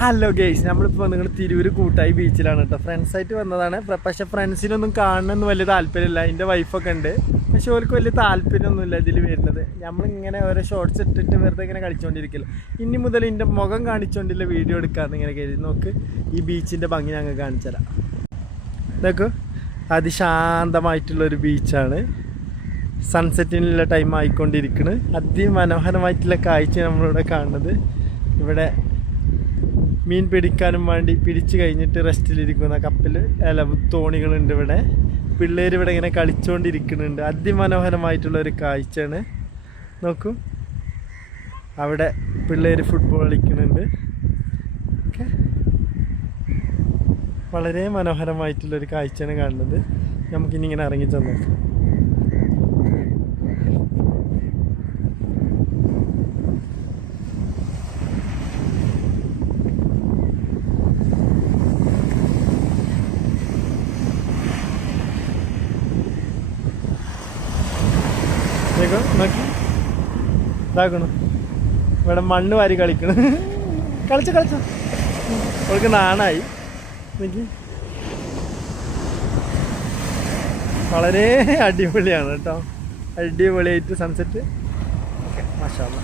Hello guys, നമ്മളിപ്പോൾ നിങ്ങൾ തിരൂർ കൂട്ടായി ബീച്ചിലാണ് കേട്ടോ. ഫ്രണ്ട്സായിട്ട് വന്നതാണ്. പക്ഷേ ഫ്രണ്ട്സിനൊന്നും കാണണമെന്ന് വലിയ താല്പര്യമില്ല. എൻ്റെ വൈഫൊക്കെ ഉണ്ട്, പക്ഷെ അവർക്ക് വലിയ താല്പര്യമൊന്നുമില്ല ഇതിൽ വരുന്നത്. നമ്മളിങ്ങനെ ഓരോ ഷോർട്സ് ഇട്ടിട്ട് വെറുതെ ഇങ്ങനെ കളിച്ചുകൊണ്ടിരിക്കില്ല. ഇനി മുതൽ എൻ്റെ മുഖം കാണിച്ചുകൊണ്ടില്ല വീഡിയോ എടുക്കാമെന്ന് ഇങ്ങനെ കരുതി. നോക്ക്, ഈ ബീച്ചിൻ്റെ ഭംഗി ഞങ്ങൾ കാണിച്ചു തരാം. നോക്കൂ, അതിശാന്തമായിട്ടുള്ളൊരു ബീച്ചാണ്. സൺസെറ്റിനുള്ള ടൈം ആയിക്കൊണ്ടിരിക്കുന്നത്. അതിമനോഹരമായിട്ടുള്ള കാഴ്ച നമ്മളിവിടെ കാണുന്നത്. ഇവിടെ മീൻ പിടിക്കാനും വേണ്ടി പിടിച്ചു കഴിഞ്ഞിട്ട് റെസ്റ്റിലിരിക്കുന്ന കപ്പൽ തോണികളുണ്ട്. ഇവിടെ പിള്ളേർ ഇവിടെ ഇങ്ങനെ കളിച്ചുകൊണ്ടിരിക്കുന്നുണ്ട്. അതിമനോഹരമായിട്ടുള്ളൊരു കാഴ്ചയാണ്. നോക്കൂ, അവിടെ പിള്ളേർ ഫുട്ബോൾ കളിക്കുന്നുണ്ട്. ഓക്കെ, വളരെ മനോഹരമായിട്ടുള്ളൊരു കാഴ്ചയാണ് കാണുന്നത്. നമുക്കിനി ഇങ്ങനെ ഇറങ്ങി ചെന്നു. നോക്കി ഇതാക്കണു, ഇവിടെ മണ്ണ് വാരി കളിക്കണം. കളിച്ചോ അവൾക്ക് നാണായി. നോക്കി, വളരെ അടിപൊളിയാണ് കേട്ടോ. അടിപൊളിയായിട്ട് സൺസെറ്റ്. ഓക്കെ, മാഷാ അല്ലാ.